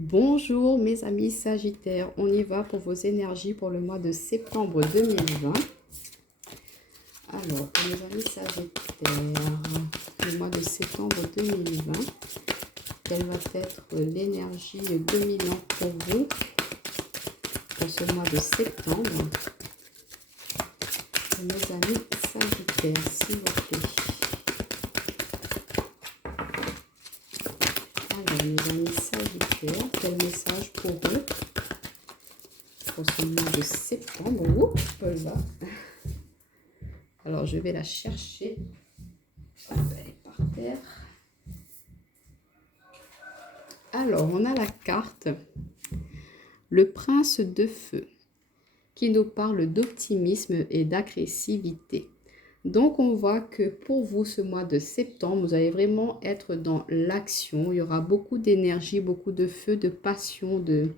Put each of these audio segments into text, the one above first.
Bonjour mes amis Sagittaires, on y va pour vos énergies pour le mois de septembre 2020. Alors, pour mes amis Sagittaires, le mois de septembre 2020, quelle va être l'énergie dominante pour vous pour ce mois de septembre? Mes amis Sagittaires, s'il vous plaît. Alors, mes amis Sagittaires, quel message pour eux pour ce mois de septembre? Oups, là. Alors, je vais la chercher. Elle est par terre. Alors, on a la carte le prince de feu qui nous parle d'optimisme et d'agressivité. Donc, on voit que pour vous, ce mois de septembre, vous allez vraiment être dans l'action. Il y aura beaucoup d'énergie, beaucoup de feu, de passion, de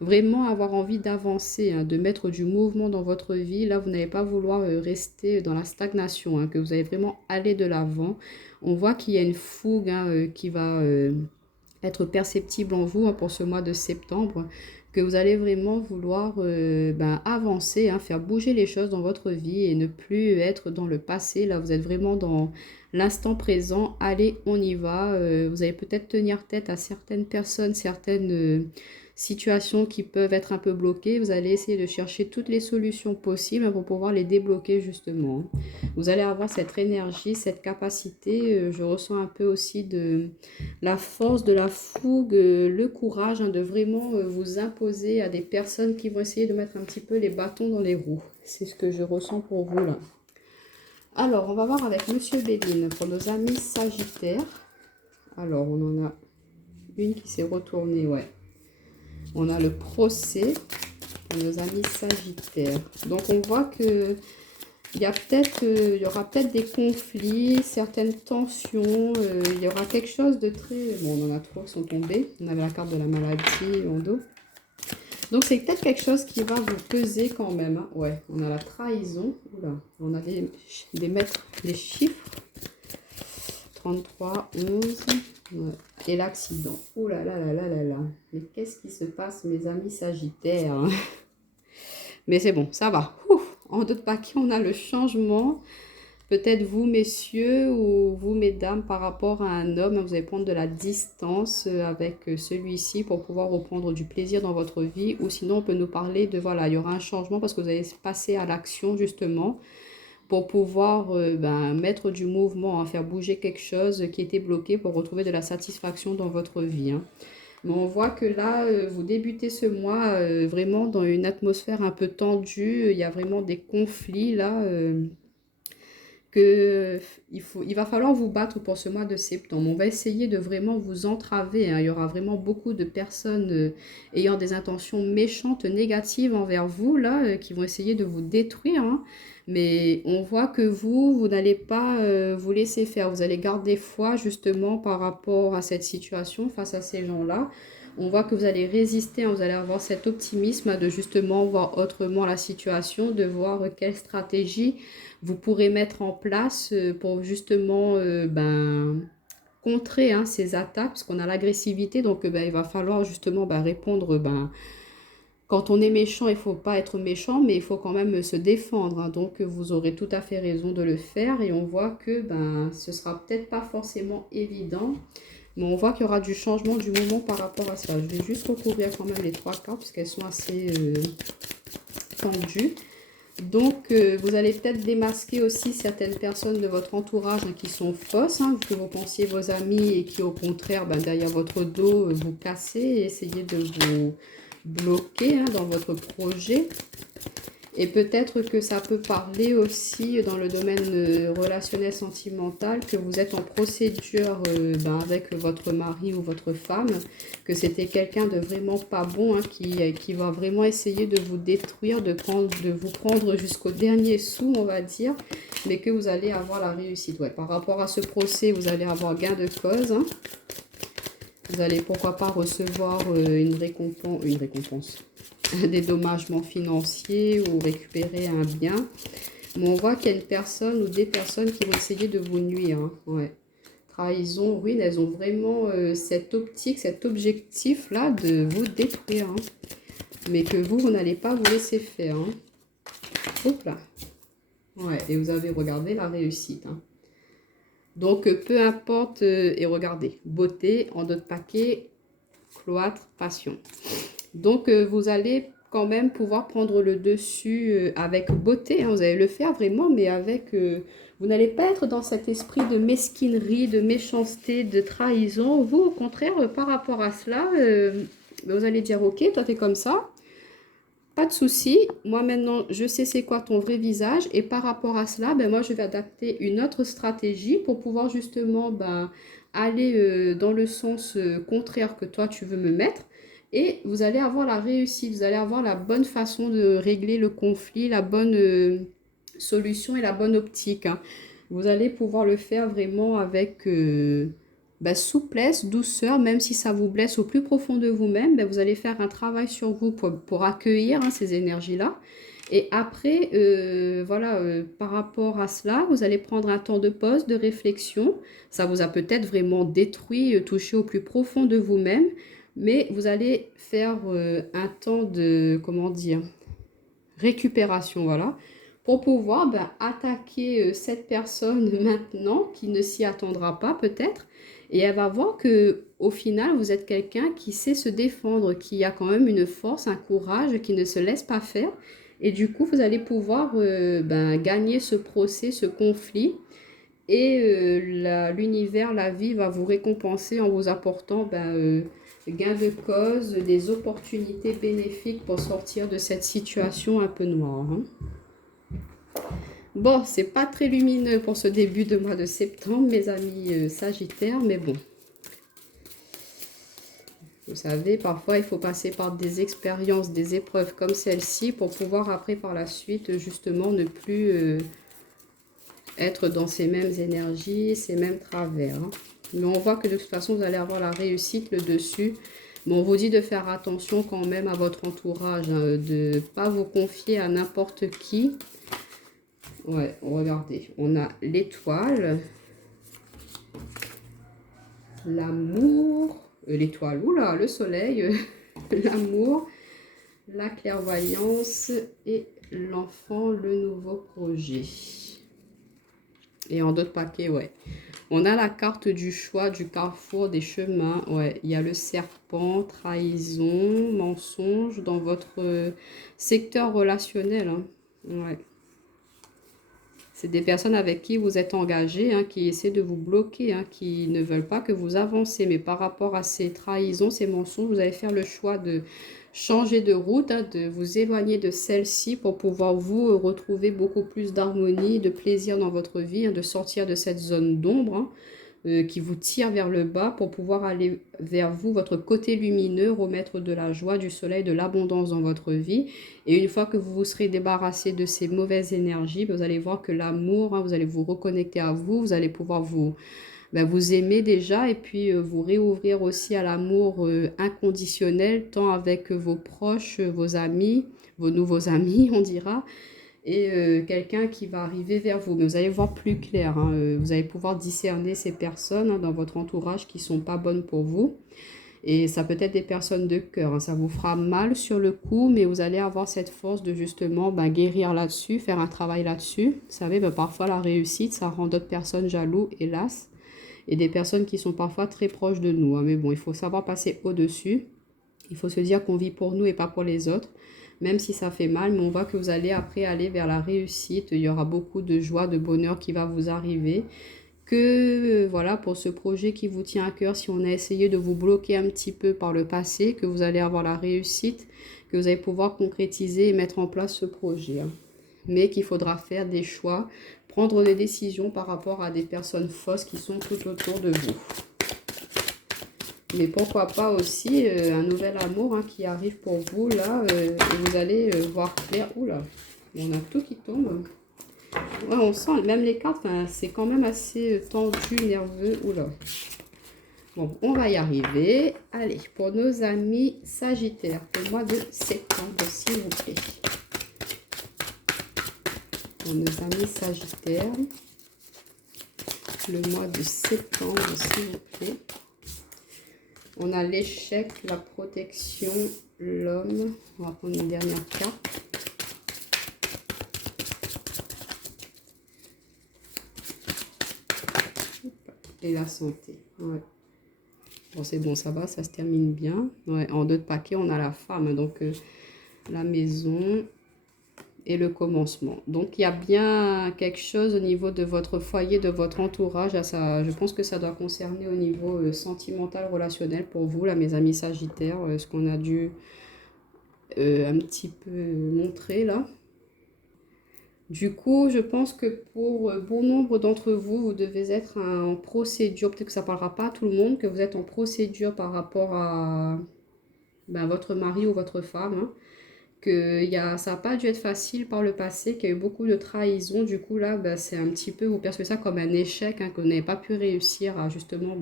vraiment avoir envie d'avancer, hein, de mettre du mouvement dans votre vie. Là, vous n'allez pas vouloir rester dans la stagnation, hein, que vous allez vraiment aller de l'avant. On voit qu'il y a une fougue qui va être perceptible en vous, hein, pour ce mois de septembre, que vous allez vraiment vouloir avancer, hein, faire bouger les choses dans votre vie et ne plus être dans le passé. Là, vous êtes vraiment dans l'instant présent. Allez, on y va. Vous allez peut-être tenir tête à certaines personnes, certaines situations qui peuvent être un peu bloquées. Vous allez essayer de chercher toutes les solutions possibles pour pouvoir les débloquer justement. Vous allez avoir cette énergie, cette capacité. Je ressens un peu aussi de la force, de la fougue, le courage, hein, de vraiment vous imposer à des personnes qui vont essayer de mettre un petit peu les bâtons dans les roues. C'est ce que je ressens pour vous là. Alors, on va voir avec Monsieur Béline pour nos amis Sagittaires. Alors, on en a une qui s'est retournée, ouais. On a le procès pour nos amis Sagittaires. Donc, on voit que il y aura peut-être des conflits, certaines tensions, il y aura quelque chose de très... Bon, on en a trois qui sont tombés. On avait la carte de la maladie en dos. Donc, c'est peut-être quelque chose qui va vous peser quand même, hein. Ouais, on a la trahison. Oula, on a des chiffres. 33, 11... Ouais. Et l'accident. Ouh là là là là là là. Mais qu'est-ce qui se passe, mes amis Sagittaires, hein? Mais c'est bon, ça va. Ouf, en d'autres paquets, on a le changement. Peut-être vous, messieurs, ou vous, mesdames, par rapport à un homme, vous allez prendre de la distance avec celui-ci pour pouvoir reprendre du plaisir dans votre vie. Ou sinon, on peut nous parler de, voilà, il y aura un changement parce que vous allez passer à l'action, justement, pour pouvoir mettre du mouvement, hein, faire bouger quelque chose qui était bloqué pour retrouver de la satisfaction dans votre vie, hein. Mais on voit que là, vous débutez ce mois vraiment dans une atmosphère un peu tendue. Il y a vraiment des conflits là. Il va falloir vous battre pour ce mois de septembre. On va essayer de vraiment vous entraver, hein. Il y aura vraiment beaucoup de personnes ayant des intentions méchantes, négatives envers vous, là, qui vont essayer de vous détruire, hein. Mais on voit que vous n'allez pas vous laisser faire. Vous allez garder foi justement par rapport à cette situation face à ces gens-là. On voit que vous allez résister, hein, vous allez avoir cet optimisme de justement voir autrement la situation, de voir quelle stratégie vous pourrez mettre en place pour justement contrer, hein, ces attaques, parce qu'on a l'agressivité, donc il va falloir justement répondre. Quand on est méchant, il ne faut pas être méchant, mais il faut quand même se défendre, hein. Donc vous aurez tout à fait raison de le faire, et on voit que ce sera peut-être pas forcément évident, mais on voit qu'il y aura du changement du moment par rapport à ça. Je vais juste recouvrir quand même les trois cartes, parce qu'elles sont assez tendues. Donc, vous allez peut-être démasquer aussi certaines personnes de votre entourage, hein, qui sont fausses, hein, que vous pensiez vos amis et qui, au contraire, derrière votre dos, vous cassez et essayez de vous bloquer, hein, dans votre projet. Et peut-être que ça peut parler aussi dans le domaine relationnel sentimental, que vous êtes en procédure avec votre mari ou votre femme, que c'était quelqu'un de vraiment pas bon, hein, qui va vraiment essayer de vous détruire, de vous prendre jusqu'au dernier sou, on va dire, mais que vous allez avoir la réussite. Ouais, par rapport à ce procès, vous allez avoir gain de cause, hein. Vous allez pourquoi pas recevoir une récompense, un dédommagement financier ou récupérer un bien. Mais on voit qu'il y a une personne ou des personnes qui vont essayer de vous nuire, hein. Ouais. trahison, ruine, elles ont vraiment cette optique, cet objectif-là de vous détruire. Hein. Mais que vous n'allez pas vous laisser faire. Hein. Hop là. Ouais, et vous avez regardé la réussite. Hein. Donc, peu importe, et regardez, beauté, en d'autres paquets, cloître, passion. Donc, vous allez quand même pouvoir prendre le dessus avec beauté. Hein. Vous allez le faire vraiment, mais avec... vous n'allez pas être dans cet esprit de mesquinerie, de méchanceté, de trahison. Vous, au contraire, par rapport à cela, vous allez dire, ok, toi, tu es comme ça. Pas de souci, moi maintenant je sais c'est quoi ton vrai visage et par rapport à cela, ben, moi je vais adapter une autre stratégie pour pouvoir justement aller dans le sens contraire que toi tu veux me mettre et vous allez avoir la réussite, vous allez avoir la bonne façon de régler le conflit, la bonne solution et la bonne optique. Hein. Vous allez pouvoir le faire vraiment avec souplesse, douceur, même si ça vous blesse au plus profond de vous-même, vous allez faire un travail sur vous pour accueillir ces énergies-là. Et après, voilà, par rapport à cela, vous allez prendre un temps de pause, de réflexion. Ça vous a peut-être vraiment détruit, touché au plus profond de vous-même, mais vous allez faire un temps de, comment dire, récupération, voilà, pour pouvoir attaquer cette personne maintenant qui ne s'y attendra pas peut-être. Et elle va voir que au final, vous êtes quelqu'un qui sait se défendre, qui a quand même une force, un courage, qui ne se laisse pas faire. Et du coup, vous allez pouvoir gagner ce procès, ce conflit. Et l'univers, la vie va vous récompenser en vous apportant gain de cause, des opportunités bénéfiques pour sortir de cette situation un peu noire. Hein. Bon, c'est pas très lumineux pour ce début de mois de septembre, mes amis Sagittaires, mais bon. Vous savez, parfois, il faut passer par des expériences, des épreuves comme celle-ci pour pouvoir après, par la suite, justement, ne plus être dans ces mêmes énergies, ces mêmes travers. Hein. Mais on voit que de toute façon, vous allez avoir la réussite, le dessus. Mais on vous dit de faire attention quand même à votre entourage, hein, de ne pas vous confier à n'importe qui. Ouais, regardez, on a l'étoile, l'amour, l'étoile, oula, le soleil, l'amour, la clairvoyance et l'enfant, le nouveau projet. Et en d'autres paquets, ouais. On a la carte du choix, du carrefour, des chemins. Ouais, il y a le serpent, trahison, mensonge dans votre secteur relationnel. Hein. Ouais. C'est des personnes avec qui vous êtes engagé, hein, qui essaient de vous bloquer, hein, qui ne veulent pas que vous avancez. Mais par rapport à ces trahisons, ces mensonges, vous allez faire le choix de changer de route, hein, de vous éloigner de celle-ci pour pouvoir vous retrouver beaucoup plus d'harmonie, de plaisir dans votre vie, hein, de sortir de cette zone d'ombre. Hein, qui vous tire vers le bas pour pouvoir aller vers vous, votre côté lumineux, remettre de la joie, du soleil, de l'abondance dans votre vie. Et une fois que vous vous serez débarrassé de ces mauvaises énergies, vous allez voir que l'amour, hein, vous allez vous reconnecter à vous, vous allez pouvoir vous aimer déjà et puis vous réouvrir aussi à l'amour inconditionnel, tant avec vos proches, vos amis, vos nouveaux amis, on dira, et quelqu'un qui va arriver vers vous. Mais vous allez voir plus clair, hein, vous allez pouvoir discerner ces personnes hein, dans votre entourage qui ne sont pas bonnes pour vous. Et ça peut être des personnes de cœur, hein, ça vous fera mal sur le coup, mais vous allez avoir cette force de justement guérir là-dessus, faire un travail là-dessus. Vous savez, parfois la réussite, ça rend d'autres personnes jaloux, hélas. Et des personnes qui sont parfois très proches de nous. Hein. Mais bon, il faut savoir passer au-dessus. Il faut se dire qu'on vit pour nous et pas pour les autres. Même si ça fait mal, mais on voit que vous allez après aller vers la réussite. Il y aura beaucoup de joie, de bonheur qui va vous arriver. Que voilà, pour ce projet qui vous tient à cœur, si on a essayé de vous bloquer un petit peu par le passé, que vous allez avoir la réussite, que vous allez pouvoir concrétiser et mettre en place ce projet. Hein. Mais qu'il faudra faire des choix, prendre des décisions par rapport à des personnes fausses qui sont tout autour de vous. Mais pourquoi pas aussi un nouvel amour hein, qui arrive pour vous là, et vous allez voir clair. Oula, on a tout qui tombe. Ouais, on sent, même les cartes, c'est quand même assez tendu, nerveux. Oula. Bon, on va y arriver. Allez, pour nos amis Sagittaires, pour le mois de septembre, s'il vous plaît. Pour nos amis Sagittaires. le mois de septembre, s'il vous plaît. On a l'échec, la protection, l'homme. On va prendre une dernière carte. Et la santé. Ouais. Bon, c'est bon, ça va, ça se termine bien. Ouais, en 2 paquets, on a la femme. Donc, la maison et le commencement. Donc, il y a bien quelque chose au niveau de votre foyer, de votre entourage. Ça, je pense que ça doit concerner au niveau sentimental, relationnel pour vous, là, mes amis sagittaires. Ce qu'on a dû un petit peu montrer, là. Du coup, je pense que pour bon nombre d'entre vous, vous devez être en procédure. Peut-être que ça ne parlera pas à tout le monde, que vous êtes en procédure par rapport à votre mari ou votre femme, hein. Ça n'a pas dû être facile par le passé, qu'il y a eu beaucoup de trahison. Du coup, là, c'est un petit peu, vous percevez ça comme un échec, hein, que vous n'avez pas pu réussir à justement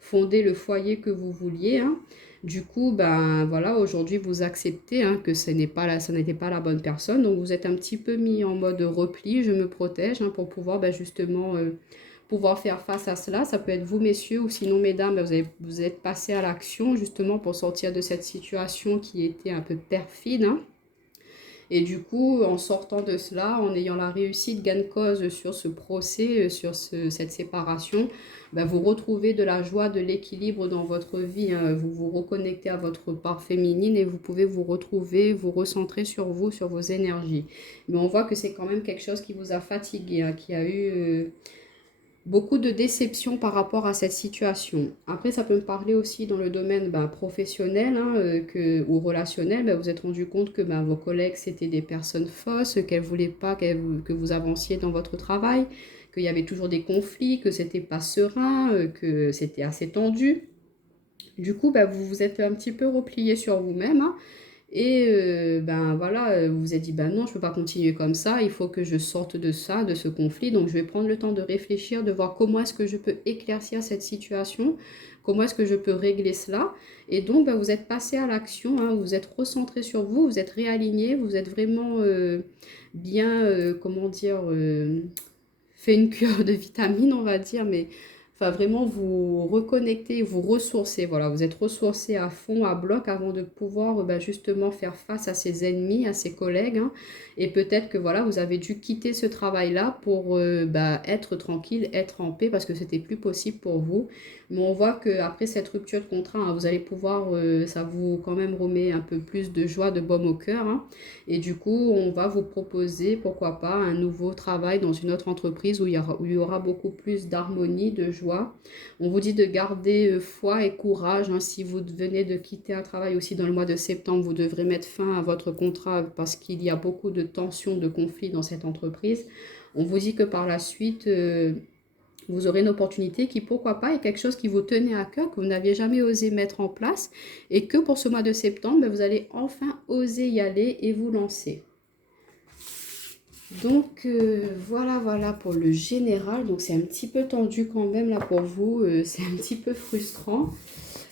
fonder le foyer que vous vouliez, hein. Du coup, voilà, aujourd'hui, vous acceptez, hein, que ça n'était pas la bonne personne. Donc, vous êtes un petit peu mis en mode repli, je me protège, hein, pour pouvoir justement pouvoir faire face à cela. Ça peut être vous, messieurs, ou sinon, mesdames, vous êtes passé à l'action justement pour sortir de cette situation qui était un peu perfide, hein. Et du coup, en sortant de cela, en ayant la réussite gain de cause sur ce procès, sur cette séparation, vous retrouvez de la joie, de l'équilibre dans votre vie, hein. Vous vous reconnectez à votre part féminine et vous pouvez vous retrouver, vous recentrer sur vous, sur vos énergies. Mais on voit que c'est quand même quelque chose qui vous a fatigué, hein, qui a eu beaucoup de déception par rapport à cette situation. Après, ça peut me parler aussi dans le domaine professionnel, hein, ou relationnel. Vous êtes rendu compte que vos collègues, c'était des personnes fausses, qu'elles ne voulaient pas que vous avanciez dans votre travail, qu'il y avait toujours des conflits, que c'était pas serein, que c'était assez tendu. Du coup, vous vous êtes un petit peu replié sur vous-même, hein. Et voilà, vous vous êtes dit, non, je ne peux pas continuer comme ça, il faut que je sorte de ça, de ce conflit. Donc, je vais prendre le temps de réfléchir, de voir comment est-ce que je peux éclaircir cette situation, comment est-ce que je peux régler cela. Et donc, vous êtes passé à l'action, hein, vous êtes recentré sur vous, vous êtes réaligné, vous êtes vraiment bien, comment dire, fait une cure de vitamines, on va dire, mais enfin vraiment vous reconnecter, vous ressourcer. Voilà, vous êtes ressourcé à fond, à bloc avant de pouvoir justement faire face à ses ennemis, à ses collègues, hein. Et peut-être que voilà, vous avez dû quitter ce travail-là pour être tranquille, être en paix parce que c'était plus possible pour vous. Mais on voit qu'après cette rupture de contrat, hein, vous allez pouvoir, ça vous quand même remet un peu plus de joie, de baume au cœur, hein. Et du coup, on va vous proposer, pourquoi pas, un nouveau travail dans une autre entreprise où il y aura beaucoup plus d'harmonie, de joie. On vous dit de garder foi et courage, hein. Si vous venez de quitter un travail aussi dans le mois de septembre, vous devrez mettre fin à votre contrat parce qu'il y a beaucoup de tensions, de conflits dans cette entreprise. On vous dit que par la suite, vous aurez une opportunité qui, pourquoi pas, est quelque chose qui vous tenait à cœur, que vous n'aviez jamais osé mettre en place et que pour ce mois de septembre, vous allez enfin oser y aller et vous lancer. Donc, voilà pour le général. Donc, c'est un petit peu tendu quand même là pour vous. C'est un petit peu frustrant.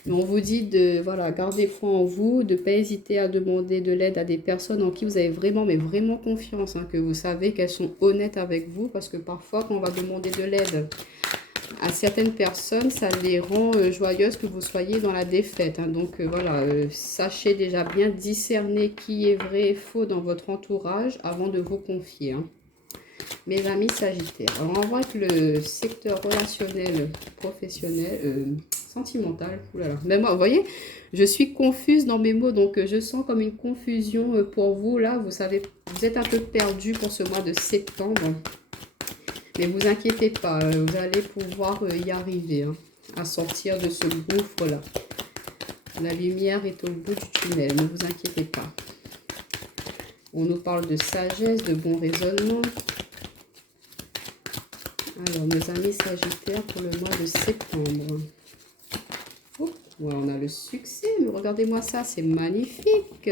Mais on vous dit de garder foi en vous, de ne pas hésiter à demander de l'aide à des personnes en qui vous avez vraiment, mais vraiment confiance, hein, que vous savez qu'elles sont honnêtes avec vous. Parce que parfois, quand on va demander de l'aide à certaines personnes, ça les rend joyeuses que vous soyez dans la défaite, hein. Donc voilà, sachez déjà bien discerner qui est vrai et faux dans votre entourage avant de vous confier, hein. Mes amis sagittaires, alors on voit que le secteur relationnel, professionnel, sentimental, oulala, même moi, vous voyez, je suis confuse dans mes mots, donc je sens comme une confusion pour vous, là, vous savez, vous êtes un peu perdu pour ce mois de septembre. Mais vous inquiétez pas, vous allez pouvoir y arriver, hein, à sortir de ce gouffre-là. La lumière est au bout du tunnel, ne vous inquiétez pas. On nous parle de sagesse, de bon raisonnement. Alors, mes amis sagittaires pour le mois de septembre. Oh, ouais, on a le succès, mais regardez-moi ça, c'est magnifique.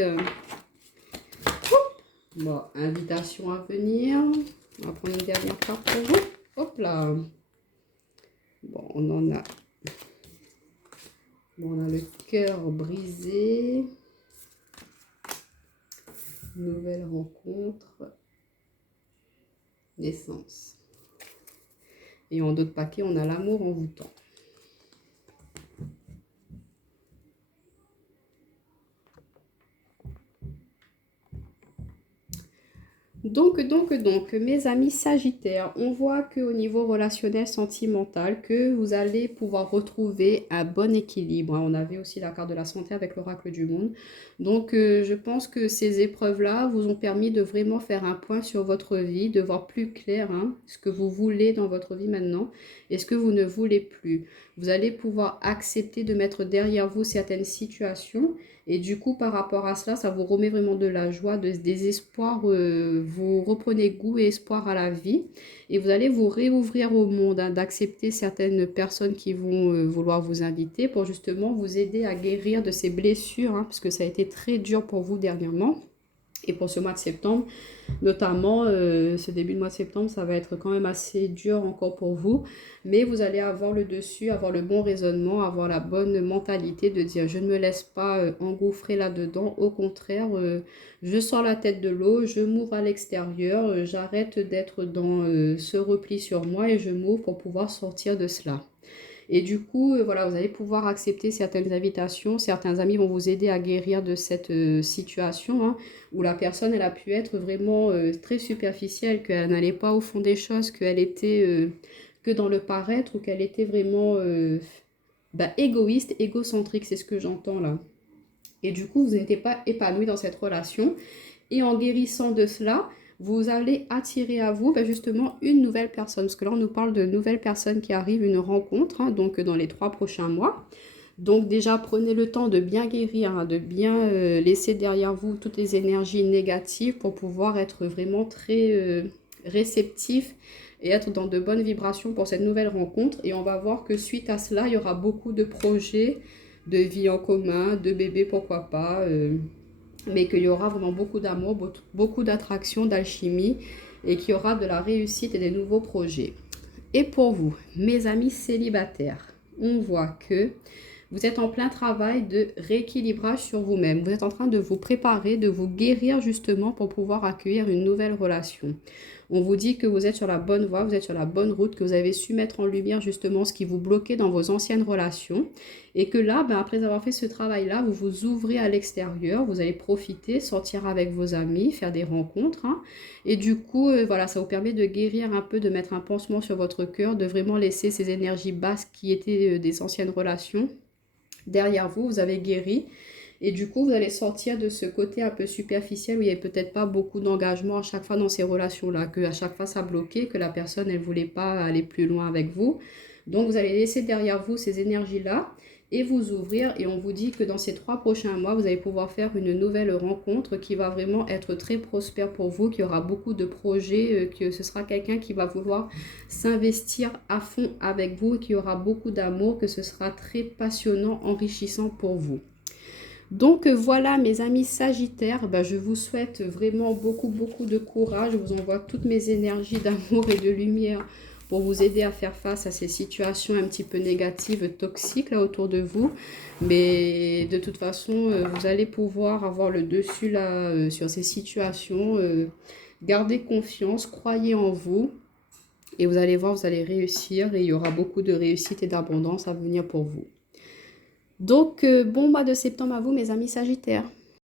Oh, bon, invitation à venir. On va prendre une dernière carte pour vous. Hop là. Bon, on a le cœur brisé. Nouvelle rencontre. Naissance. Et en d'autres paquets, on a l'amour envoûtant. Donc, mes amis Sagittaires, on voit qu'au niveau relationnel, sentimental, que vous allez pouvoir retrouver un bon équilibre. On avait aussi la carte de la santé avec l'oracle du monde. Donc, je pense que ces épreuves-là vous ont permis de vraiment faire un point sur votre vie, de voir plus clair ce que vous voulez dans votre vie maintenant et ce que vous ne voulez plus. Vous allez pouvoir accepter de mettre derrière vous certaines situations. Et du coup, par rapport à cela, ça vous remet vraiment de la joie, des espoirs. Vous reprenez goût et espoir à la vie. Et vous allez vous réouvrir au monde, d'accepter certaines personnes qui vont vouloir vous inviter pour justement vous aider à guérir de ces blessures, parce que ça a été très dur pour vous dernièrement. Et pour ce mois de septembre, notamment ce début de mois de septembre, ça va être quand même assez dur encore pour vous. Mais vous allez avoir le dessus, avoir le bon raisonnement, avoir la bonne mentalité de dire je ne me laisse pas engouffrer là-dedans. Au contraire, je sors la tête de l'eau, je m'ouvre à l'extérieur, j'arrête d'être dans ce repli sur moi et je m'ouvre pour pouvoir sortir de cela. Et du coup, voilà, vous allez pouvoir accepter certaines invitations. Certains amis vont vous aider à guérir de cette situation où la personne, elle a pu être vraiment très superficielle, qu'elle n'allait pas au fond des choses, qu'elle était que dans le paraître ou qu'elle était vraiment égoïste, égocentrique, c'est ce que j'entends là. Et du coup, vous n'étiez pas épanoui dans cette relation. Et en guérissant de cela, vous allez attirer à vous justement une nouvelle personne. Parce que là, on nous parle de nouvelles personnes qui arrivent, une rencontre, donc dans les 3 prochains mois. Donc déjà, prenez le temps de bien guérir, de bien laisser derrière vous toutes les énergies négatives pour pouvoir être vraiment très réceptif et être dans de bonnes vibrations pour cette nouvelle rencontre. Et on va voir que suite à cela, il y aura beaucoup de projets de vie en commun, de bébés, pourquoi pas, mais qu'il y aura vraiment beaucoup d'amour, beaucoup d'attraction, d'alchimie, et qu'il y aura de la réussite et des nouveaux projets. Et pour vous, mes amis célibataires, on voit que vous êtes en plein travail de rééquilibrage sur vous-même. Vous êtes en train de vous préparer, de vous guérir justement pour pouvoir accueillir une nouvelle relation. On vous dit que vous êtes sur la bonne voie, vous êtes sur la bonne route, que vous avez su mettre en lumière justement ce qui vous bloquait dans vos anciennes relations. Et que là, après avoir fait ce travail-là, vous vous ouvrez à l'extérieur, vous allez profiter, sortir avec vos amis, faire des rencontres. Et du coup, voilà, ça vous permet de guérir un peu, de mettre un pansement sur votre cœur, de vraiment laisser ces énergies basses qui étaient des anciennes relations derrière vous. Vous avez guéri. Et du coup, vous allez sortir de ce côté un peu superficiel où il n'y avait peut-être pas beaucoup d'engagement à chaque fois dans ces relations-là, que à chaque fois ça bloquait, que la personne, elle ne voulait pas aller plus loin avec vous. Donc, vous allez laisser derrière vous ces énergies-là et vous ouvrir. Et on vous dit que dans ces 3 prochains mois, vous allez pouvoir faire une nouvelle rencontre qui va vraiment être très prospère pour vous, qui aura beaucoup de projets, que ce sera quelqu'un qui va vouloir s'investir à fond avec vous, qui aura beaucoup d'amour, que ce sera très passionnant, enrichissant pour vous. Donc voilà mes amis Sagittaires, je vous souhaite vraiment beaucoup de courage. Je vous envoie toutes mes énergies d'amour et de lumière pour vous aider à faire face à ces situations un petit peu négatives, toxiques là autour de vous. Mais de toute façon, vous allez pouvoir avoir le dessus là sur ces situations. Gardez confiance, croyez en vous. Et vous allez voir, vous allez réussir et il y aura beaucoup de réussite et d'abondance à venir pour vous. Donc, bon mois de septembre à vous, mes amis Sagittaires.